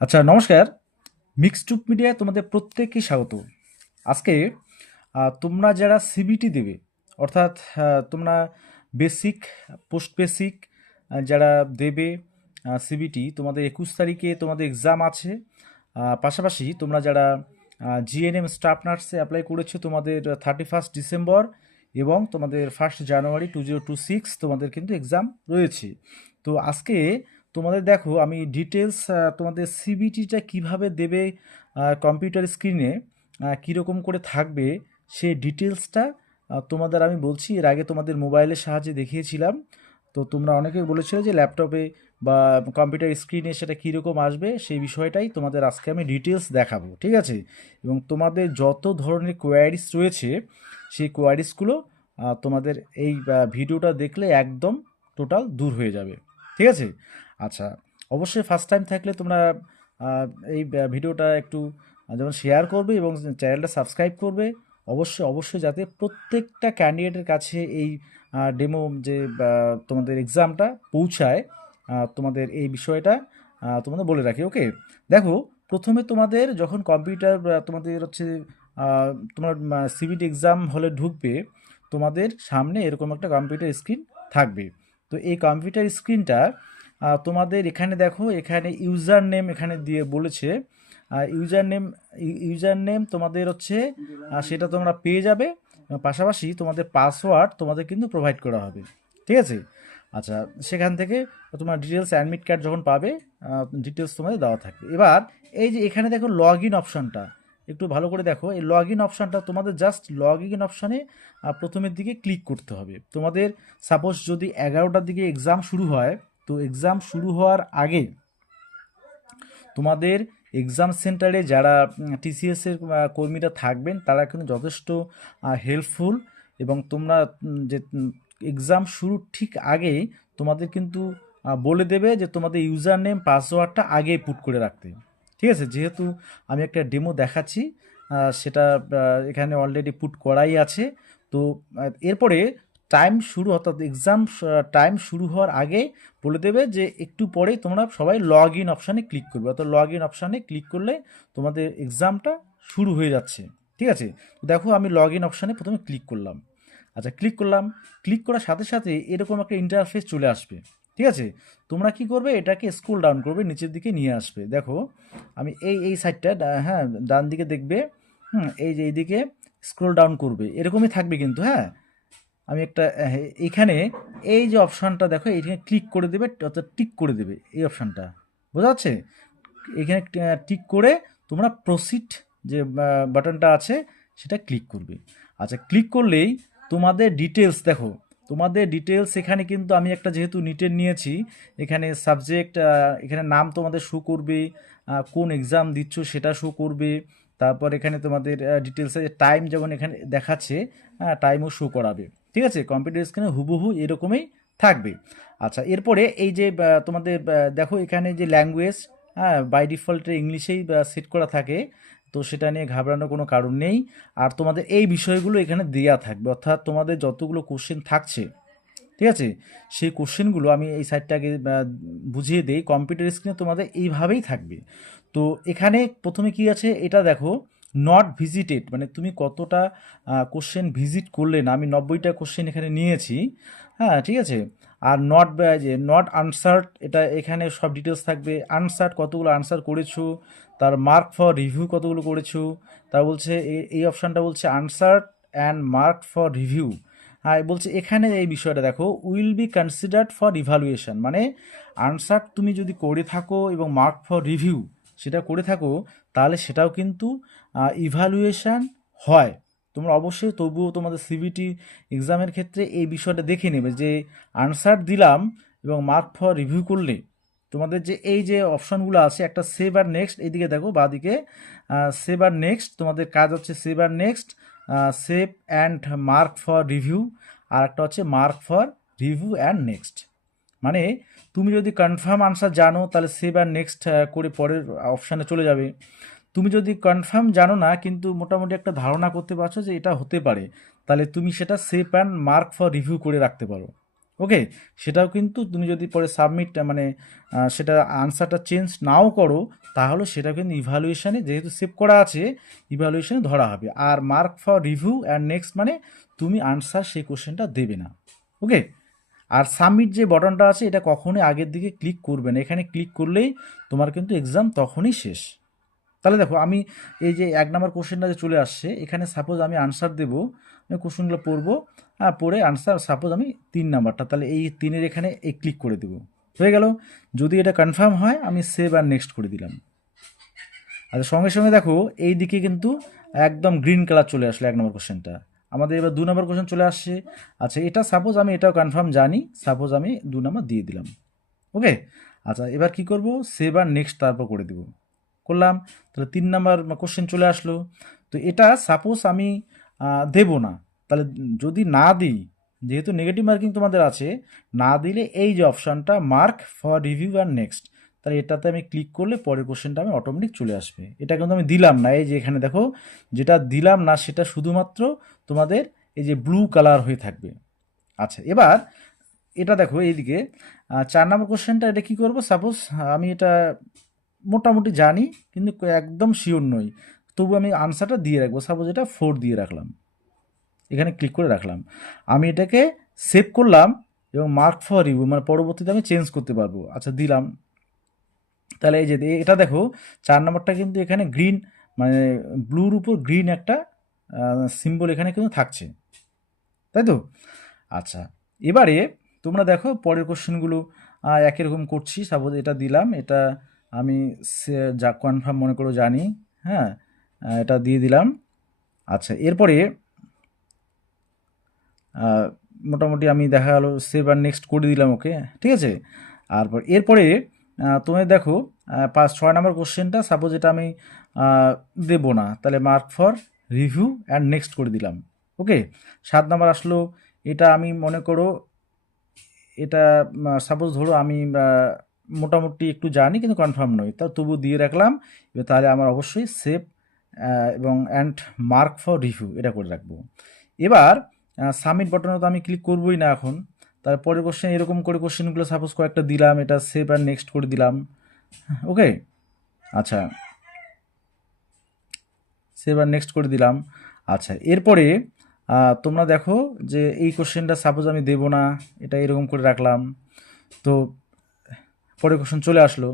আচ্ছা, নমস্কার। মিক্সড মিডিয়ায় তোমাদের প্রত্যেককে স্বাগত। আজকে তোমরা যারা সিবিটি দেবে, অর্থাৎ তোমরা বেসিক, পোস্ট বেসিক যারা দেবে সিবিটি, তোমাদের 21 তারিখে তোমাদের এক্সাম আছে। পাশাপাশি তোমরা যারা জিএনএম স্টাফ নার্সে অ্যাপ্লাই করেছো, তোমাদের 31 ডিসেম্বর এবং তোমাদের 1 জানুয়ারি 2026 তোমাদের কিন্তু এক্সাম রয়েছে। তো আজকে তোমাদের দেখো আমি ডিটেলস, তোমাদের সিবিটিটা কিভাবে দেবে, কম্পিউটার স্ক্রিনে কীরকম করে থাকবে সেই ডিটেলসটা তোমাদের আমি বলছি। এর আগে তোমাদের মোবাইলের সাহায্যে দেখিয়েছিলাম। তো তোমরা অনেকেই বলেছিলে যে ল্যাপটপে বা কম্পিউটার স্ক্রিনে সেটা কীরকম আসবে, সেই বিষয়টাই তোমাদের আজকে আমি ডিটেলস দেখাবো, ঠিক আছে? এবং তোমাদের যত ধরনের কোয়ারিজ রয়েছে সেই কোয়ারিজগুলো তোমাদের এই ভিডিওটা দেখলে একদম টোটাল দূর হয়ে যাবে, ঠিক আছে? আচ্ছা, অবশ্যই ফার্স্ট টাইম থাকলে তোমরা এই ভিডিওটা একটু যেমন শেয়ার করবে এবং চ্যানেলটা সাবস্ক্রাইব করবে। অবশ্যই অবশ্যই যাতে প্রত্যেকটা ক্যান্ডিডেটের কাছে এই ডেমো যে তোমাদের এক্সামটা পৌঁছায়, তোমাদের এই বিষয়টা তোমাদের বলে রাখি। ওকে, দেখো, প্রথমে তোমাদের যখন কম্পিউটার তোমাদের হচ্ছে তোমার সিবিটি এক্সাম হলে ঢুকবে, তোমাদের সামনে এরকম একটা কম্পিউটার স্ক্রিন থাকবে। তো এই কম্পিউটার স্ক্রিনটা তোমাদের এখানে দেখো, এখানে ইউজার নেম এখানে দিয়ে বলেছে। ইউজার নেম তোমাদের হচ্ছে সেটা তোমরা পেয়ে যাবে। পাশাপাশি তোমাদের পাসওয়ার্ড তোমাদের কিন্তু প্রোভাইড করা হবে, ঠিক আছে? আচ্ছা, সেখান থেকে তোমার ডিটেলস অ্যাডমিট কার্ড যখন পাবে, ডিটেলস তোমাদের দেওয়া থাকবে। এবার এই যে এখানে দেখো লগ ইন অপশানটা, একটু ভালো করে দেখো। এই লগ ইন অপশানটা তোমাদের জাস্ট লগ ইন অপশানে প্রথমের দিকে ক্লিক করতে হবে। তোমাদের সাপোজ যদি 11টার দিকে এক্সাম শুরু হয়, তো এক্সাম শুরু হওয়ার আগে তোমাদের এক্সাম সেন্টারে যারা টিসিএসের কর্মীরা থাকবেন, তারা কিন্তু যথেষ্ট হেল্পফুল। এবং তোমরা যে এক্সাম শুরুর ঠিক আগেই তোমাদের কিন্তু বলে দেবে যে তোমাদের ইউজার নেম পাসওয়ার্ডটা আগে পুট করে রাখতে, ঠিক আছে? যেহেতু আমি একটা ডেমো দেখাচ্ছি, সেটা এখানে অলরেডি পুট করাই আছে। তো এরপরে টাইম শুরু, অর্থাৎ এক্সাম টাইম শুরু হওয়ার আগে বলে দেবে যে একটু পরেই তোমরা সবাই লগ ইন অপশানে ক্লিক করবে। অর্থাৎ লগ ইন অপশানে ক্লিক করলে তোমাদের এক্সামটা শুরু হয়ে যাচ্ছে, ঠিক আছে? তো দেখো, আমি লগ ইন অপশানে প্রথমে ক্লিক করলাম। আচ্ছা, ক্লিক করলাম। ক্লিক করার সাথে সাথে এরকম একটা ইন্টারফেস চলে আসবে, ঠিক আছে? তোমরা কি করবে, এটাকে স্ক্রল ডাউন করবে, নিচের দিকে নিয়ে আসবে। দেখো, আমি এই সাইডটা, হ্যাঁ, ডান দিকে দেখবে। এই যে এইদিকে স্ক্রল ডাউন করবে, এরকমই থাকবে কিন্তু, হ্যাঁ। আমি একটা এইখানে এই যে অপশানটা দেখো, এইখানে ক্লিক করে দেবে, অর্থাৎ টিক করে দেবে এই অপশানটা, বোঝা যাচ্ছে? এখানে টিক করে তোমরা প্রসিড যে বাটনটা আছে সেটা ক্লিক করবে। আচ্ছা, ক্লিক করলেই তোমাদের ডিটেলস দেখো, তোমাদের ডিটেলস এখানে কিন্তু আমি একটা যেহেতু নিটের নিয়েছি, এখানে সাবজেক্ট, এখানে নাম তোমাদের শো করবে, কোন এক্সাম দিচ্ছ সেটা শো করবে। তারপর এখানে তোমাদের ডিটেলসে টাইম যেমন এখানে দেখাচ্ছে, টাইমও শো করাবে, ঠিক আছে? কম্পিউটার স্ক্রিনে হুবহু এরকমই থাকবে। আচ্ছা, এরপরে এই যে তোমাদের দেখো এখানে যে ল্যাঙ্গুয়েজ, হ্যাঁ, বাই ডিফল্টে ইংলিশেই সেট করা থাকে। তো সেটা নিয়ে ঘাবড়ানোর কোনো কারণ নেই। আর তোমাদের এই বিষয়গুলো এখানে দেয়া থাকবে, অর্থাৎ তোমাদের যতগুলো কোশ্চেন থাকছে, ঠিক আছে? সেই কোশ্চেনগুলো আমি এই সাইডটাকে বুঝিয়ে দেই। কম্পিউটার স্ক্রিনে তোমাদের এইভাবেই থাকবে। তো এখানে প্রথমে কি আছে এটা দেখো, নট ভিজিটেড, মানে তুমি কতটা কোশ্চেন ভিজিট করলে না। আমি 90টা কোশ্চেন এখানে নিয়েছি, হ্যাঁ, ঠিক আছে? আর নট, যে নট আনসার্ড, এটা এখানে সব ডিটেলস থাকবে। আনসার্ড কতগুলো আনসার করেছো, তার মার্ক ফর রিভিউ কতগুলো করেছো। তা বলছে এই অপশানটা বলছে answered and mark for review. হ্যাঁ, বলছে এখানে এই বিষয়টা দেখো, will be considered for evaluation, মানে আনসার তুমি যদি করে থাকো এবং মার্ক ফর রিভিউ সেটা করে থাকো, তাহলে সেটাও কিন্তু ইভালুয়েশন হয়। তোমরা অবশ্যই তবুও তোমাদের সিবিটি এক্সামের ক্ষেত্রে এই বিষয়টা দেখে নেবে যে আনসার দিলাম এবং মার্ক ফর রিভিউ করলে তোমাদের যে এই যে অপশনগুলো আছে, একটা সেভ আর নেক্সট, এইদিকে দেখো বাঁদিকে সেভ আর নেক্সট, তোমাদের কাজ হচ্ছে সেভ আর next, save and mark for review. আর একটা হচ্ছে mark for review and next. মানে তুমি যদি কনফার্ম আনসার জানো তাহলে সেভ আর নেক্সট করে পরের অপশানে চলে যাবে। তুমি যদি কনফার্ম জানো না কিন্তু মোটামুটি একটা ধারণা করতে পারছো যে এটা হতে পারে, তাহলে তুমি সেটা save and mark for review করে রাখতে পারো। ওকে, সেটাও কিন্তু তুমি যদি পরে সাবমিট মানে সেটা আনসারটা চেঞ্জ নাও করো, তাহলে সেটা কিন্তু ইভ্যালুয়েশনে যেহেতু সেভ করা আছে, ইভ্যালুয়েশনে ধরা হবে। আর mark for review and next মানে তুমি আনসার সেই কোশ্চেনটা দেবে না। ওকে, আর সাবমিট যে বটনটা আছে এটা কখনোই আগের দিকে ক্লিক করবে না, এখানে ক্লিক করলেই তোমার কিন্তু এক্সাম তখনই শেষ। তাহলে দেখো আমি এই যে 1 নম্বর কোশ্চেনটা যে চলে আসছে, এখানে সাপোজ আমি আনসার দেবো, আমি কোশ্চেনগুলো পড়বো, পড়ে আনসার সাপোজ আমি 3 নাম্বারটা, তাহলে এই 3-এর এখানে এই ক্লিক করে দেবো, হয়ে গেল। যদি এটা কনফার্ম হয় আমি সেভ আর নেক্সট করে দিলাম। আচ্ছা, সঙ্গে সঙ্গে দেখো এই দিকে কিন্তু একদম গ্রিন কালার চলে আসলো 1 নম্বর কোশ্চেনটা। আমাদের এবার 2 নম্বর কোশ্চেন চলে আসছে। আচ্ছা, এটা সাপোজ আমি এটাও কনফার্ম জানি, সাপোজ আমি 2 নম্বর দিয়ে দিলাম। ওকে, আচ্ছা এবার কি করব, সেভ আর নেক্সট তারপর করে দেব, করলাম। তাহলে 3 নম্বর কোশ্চেন চলে আসলো। তো এটা সাপোজ আমি দেব না, তাহলে যদি না দিই, যেহেতু নেগেটিভ মার্কিং তোমাদের আছে, না দিলে এই যে অপশানটা মার্ক ফর রিভিউ আর নেক্সট, তাহলে এটাতে আমি ক্লিক করলে পরের কোশ্চেনটা আমি অটোমেটিক চলে আসবে। এটা কিন্তু আমি দিলাম না, এই যে এখানে দেখো যেটা দিলাম না সেটা শুধুমাত্র তোমাদের এই যে ব্লু কালার হয়ে থাকবে। আচ্ছা, এবার এটা দেখো এইদিকে 4 নম্বর কোশ্চেনটা, এটা কি করব, সাপোজ আমি এটা মোটামুটি জানি কিন্তু একদম শিওর নই, তবু আমি আনসারটা দিয়ে রাখবো, সাপোজ এটা 4 দিয়ে রাখলাম, এখানে ক্লিক করে রাখলাম। আমি এটাকে সেভ করলাম এবং মার্ক ফর রিভিউ মানে পরবর্তীতে আমি চেঞ্জ করতে পারবো। আচ্ছা, দিলাম। তাহলে এই যে এটা দেখো 4 নম্বরটা কিন্তু এখানে গ্রিন মানে ব্লুর উপর গ্রিন একটা সিম্বল এখানে কিন্তু থাকছে, তাই তো? আচ্ছা, এবারে তোমরা দেখো পরের কোশ্চেনগুলো একই রকম করছি। সাপোজ এটা দিলাম, এটা আমি যা কনফার্ম মনে করো জানি, হ্যাঁ, এটা দিয়ে দিলাম। আচ্ছা, এরপরে মোটামুটি আমি দেখা গেলো সেভ আর নেক্সট করে দিলাম, ওকে, ঠিক আছে। আর এরপরে তুমি দেখো 6 নম্বর কোশ্চেনটা সাপোজ এটা আমি দেব না, তাহলে mark for review and next করে দিলাম। ওকে, 7 নম্বর আসলো, এটা আমি মনে করো এটা সাপোজ ধরো আমি মোটামুটি একটু জানি কিন্তু কনফার্ম নই, তা তবু দিয়ে রাখলাম। এবার তাহলে আমার অবশ্যই সেভ এবং অ্যান্ড মার্ক ফর রিভিউ এটা করে রাখবো। এবার সাবমিট বাটনে তো আমি ক্লিক করবোই না এখন, তারপরে কোশ্চেন এরকম করে কোশ্চেনগুলো সাপোজ কয়েকটা দিলাম, এটা সেভ আর নেক্সট করে দিলাম। ওকে, আচ্ছা, সেভ আর নেক্সট করে দিলাম। আচ্ছা, এরপরে তোমরা দেখো যে এই কোশ্চেনটা সাপোজ আমি দেব না, এটা এরকম করে রাখলাম। তো পরের কোশ্চেন চলে আসলো।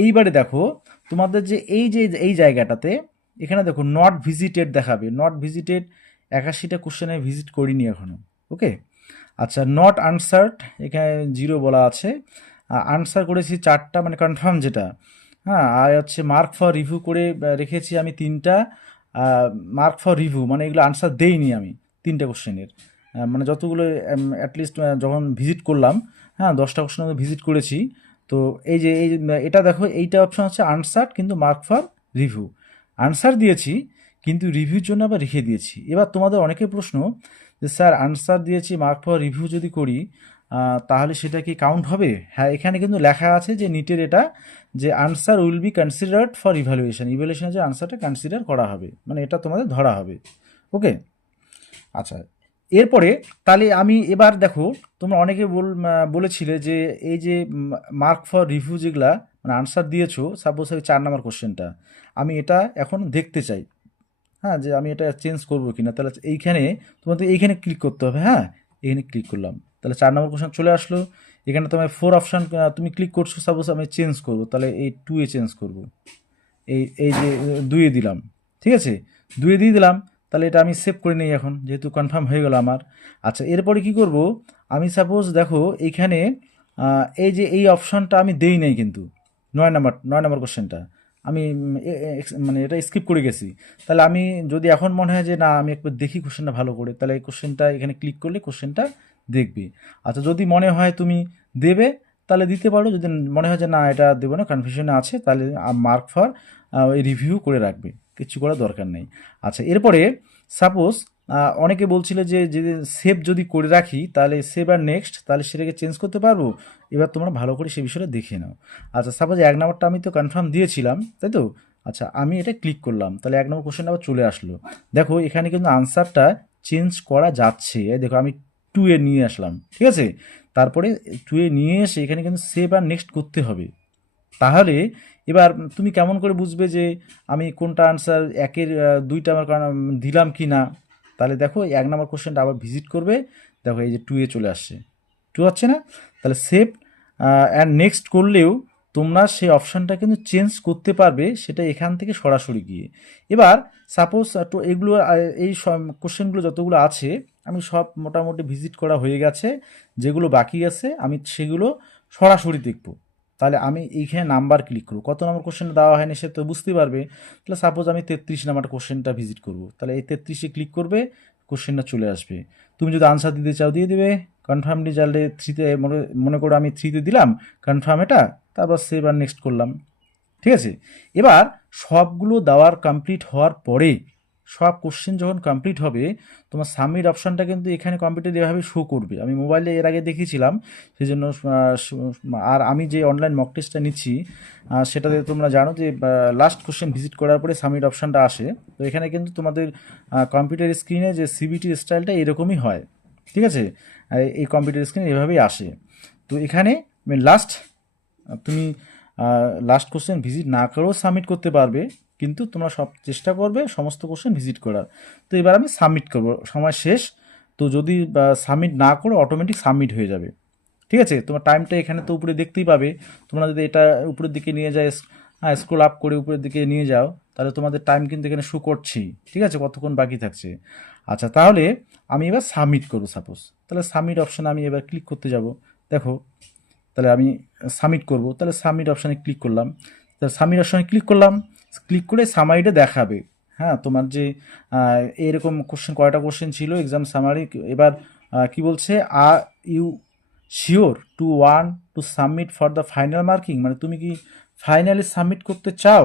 এইবারে দেখো তোমাদের যে এই জায়গাটাতে এখানে দেখো নট ভিজিটেড দেখাবে, নট ভিজিটেড 81টা কোশ্চেনে ভিজিট করিনি এখনো। ওকে, আচ্ছা, নট আনসার্ড এখানে 0 বলা আছে, আনসার করেছি 4টা মানে কনফার্ম যেটা, হ্যাঁ। আর হচ্ছে মার্ক ফর রিভিউ করে রেখেছি আমি 3টা, মার্ক ফর রিভিউ মানে এগুলো আনসার দেইনি আমি 3টা কোশ্চেনের, মানে যতগুলো অ্যাটলিস্ট যখন ভিজিট করলাম, হ্যাঁ 10টা কোশ্চেন ভিজিট করেছি। তো এই যে এটা দেখো এইটা অপশন হচ্ছে আনসার কিন্তু মার্ক ফর রিভিউ, আনসার দিয়েছি কিন্তু রিভিউর জন্য আবার রেখে দিয়েছি। এবার তোমাদের অনেকের প্রশ্ন যে স্যার আনসার দিয়েছি মার্ক ফর রিভিউ যদি করি তাহলে সেটা কি কাউন্ট হবে? হ্যাঁ, এখানে কিন্তু লেখা আছে যে নিটের এটা যে answer will be considered for evaluation, ইভ্যালুয়েশনে যে আনসারটা কনসিডার করা হবে মানে এটা তোমাদের ধরা হবে। ওকে, আচ্ছা, এরপরে তাহলে আমি এবার দেখো তোমরা অনেকে বলেছিলে যে এই যে মার্ক ফর রিভিউ যেগুলা মানে আনসার দিয়েছো, সাপোজ 4 নম্বর কোশ্চেনটা আমি এটা এখন দেখতে চাই, হ্যাঁ, যে আমি এটা চেঞ্জ করবো কিনা, তাহলে এইখানে তোমাদের এইখানে ক্লিক করতে হবে, হ্যাঁ, এখানে ক্লিক করলাম, তাহলে 4 নম্বর কোশ্চেন চলে আসলো। এখানে তোমার 4 অপশান তুমি ক্লিক করছো, সাপোজ আমি চেঞ্জ করবো, তাহলে এই 2-এ চেঞ্জ করবো, এই যে 2-এ দিলাম, ঠিক আছে, 2-এ দিয়ে দিলাম। তাহলে এটা আমি সেভ করে নিই এখন, যেহেতু কনফার্ম হয়ে গেল আমার। আচ্ছা, এরপরে কি করব, আমি সাপোজ দেখো এইখানে এই যে এই অপশানটা আমি দেই নাই কিন্তু 9 নম্বর কোশ্চেনটা আমি মানে এটা স্কিপ করে গেছি। তাহলে আমি যদি এখন মনে হয় যে না আমি একবার দেখি কোশ্চেনটা ভালো করে, তাহলে এই কোশ্চেনটা এখানে ক্লিক করলে কোশ্চেনটা দেখবে। আচ্ছা, যদি মনে হয় তুমি দেবে তাহলে দিতে পারো, যদি মনে হয় যে না এটা দেবো না কনফিউশনে আছে, তাহলে মার্ক ফর ওই রিভিউ করে রাখবে, কিছু করার দরকার নেই। আচ্ছা, এরপরে সাপোজ অনেকে বলছিল যে যদি সেভ যদি করে রাখি তাহলে সেভ আর নেক্সট তাহলে সেটাকে চেঞ্জ করতে পারবো। এবার তোমরা ভালো করে সে বিষয়টা দেখে নাও। আচ্ছা, সাপোজ 1 নম্বরটা আমি তো কনফার্ম দিয়েছিলাম, তাই তো? আচ্ছা, আমি এটা ক্লিক করলাম, তাহলে 1 নম্বর কোশ্চেন আবার চলে আসলো। দেখো এখানে কিন্তু আনসারটা চেঞ্জ করা যাচ্ছে, এই দেখো আমি 2-এ নিয়ে আসলাম, ঠিক আছে। তারপরে টুয়ে নিয়ে এসে এখানে কিন্তু সেভ আর নেক্সট করতে হবে। তাহলে এবার তুমি কেমন করে বুঝবে যে আমি কোনটা আনসার একের দুইটা আমার দিলাম কি না? তাহলে দেখো 1 নম্বর কোশ্চেনটা আবার ভিজিট করবে, দেখো এই যে টুয়ে চলে আসছে, টু হচ্ছে না? তাহলে সেভ অ্যান্ড নেক্সট করলেও তোমরা সেই অপশানটা কিন্তু চেঞ্জ করতে পারবে, সেটা এখান থেকে সরাসরি গিয়ে। এবার সাপোজ তো এগুলো এই কোশ্চেনগুলো যতগুলো আছে আমি সব মোটামুটি ভিজিট করা হয়ে গেছে, যেগুলো বাকি আছে আমি সেগুলো সরাসরি দেখব। তাহলে আমি এইখানে নাম্বার ক্লিক করব, কত নম্বর কোশ্চেনটা দেওয়া হয়নি সে তো বুঝতে পারবে। তাহলে সাপোজ আমি 33 নম্বর কোশ্চেনটা ভিজিট করব, তাহলে এই 33-এ ক্লিক করবে, কোশ্চেনটা চলে আসবে। তুমি যদি আনসার দিতে চাও দিয়ে দিবে, কনফার্ম রেজাল্টে থ্রিতে মনে করো আমি থ্রিতে দিলাম কনফার্ম এটা, তারপর সেভ আর নেক্সট করলাম। ঠিক আছে? এবার সবগুলো দেওয়ার কমপ্লিট হওয়ার পরে, সব কোশ্চেন যখন কমপ্লিট হবে, তোমার সাবমিট অপশানটা কিন্তু এখানে কম্পিউটারে এভাবে শো করবে। আমি মোবাইলে এর আগে দেখিয়েছিলাম, সেই জন্য আর আমি যে অনলাইন মক টেস্টটা নিচ্ছি সেটাতে তোমরা জানো যে লাস্ট কোশ্চেন ভিজিট করার পরে সাবমিট অপশানটা আসে। তো এখানে কিন্তু তোমাদের কম্পিউটার স্ক্রিনে যে সিবিটি স্টাইলটা এরকমই হয়। ঠিক আছে? এই কম্পিউটার স্ক্রিনে এভাবেই আসে। তো এখানে লাস্ট তুমি লাস্ট কোশ্চেন ভিজিট না করেও সাবমিট করতে পারবে, কিন্তু তোমরা সব চেষ্টা করবে সমস্ত কোশ্চেন ভিজিট করার। তো এবার আমি সাবমিট করব, সময় শেষ। তো যদি সাবমিট না করো অটোমেটিক সাবমিট হয়ে যাবে। ঠিক আছে? তোমার টাইমটা এখানে তো উপরে দেখতেই পাবে। তোমরা যদি এটা উপরের দিকে নিয়ে যায়, স্ক্রল আপ করে উপরের দিকে নিয়ে যাও, তাহলে তোমাদের টাইম কিন্তু এখানে শো করছেই। ঠিক আছে? কতক্ষণ বাকি থাকছে। আচ্ছা, তাহলে আমি এবার সাবমিট করবো সাপোজ। তাহলে সাবমিট অপশানে আমি এবার ক্লিক করতে যাব। দেখো, তাহলে আমি সাবমিট করব, তাহলে সাবমিট অপশানে ক্লিক করলাম। তাহলে সাবমিট অপশানে ক্লিক করলাম, ক্লিক করে সামারিটা দেখাবে। হ্যাঁ, তোমার যে এরকম কোশ্চেন, কয়টা কোশ্চেন ছিল এক্সাম সামারি। এবার কি বলছে, are you sure to want to submit for the final marking, মানে তুমি কি ফাইনালি সাবমিট করতে চাও?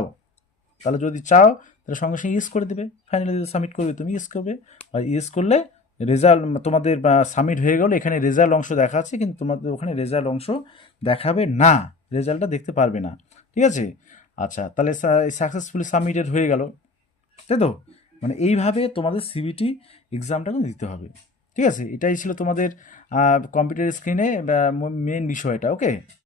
তাহলে যদি চাও তাহলে সঙ্গে সঙ্গে ইয়েস করে দেবে। ফাইনালি যদি সাবমিট করবে তুমি ইয়েস করবে, আর ইয়েস করলে রেজাল্ট তোমাদের সাবমিট হয়ে গেল। এখানে রেজাল্ট অংশ দেখা আছে, কিন্তু তোমাদের ওখানে রেজাল্ট অংশ দেখাবে না, রেজাল্টটা দেখতে পারবে না। ঠিক আছে? আচ্ছা, তাহলে সাকসেসফুলি সাবমিটেড হয়ে গেল, তাই তো? মানে এইভাবে তোমাদের সিবিটি এক্সামটা দিতে হবে। ঠিক আছে? এটাই ছিল তোমাদের কম্পিউটার স্ক্রিনে মেন বিষয়টা। ওকে।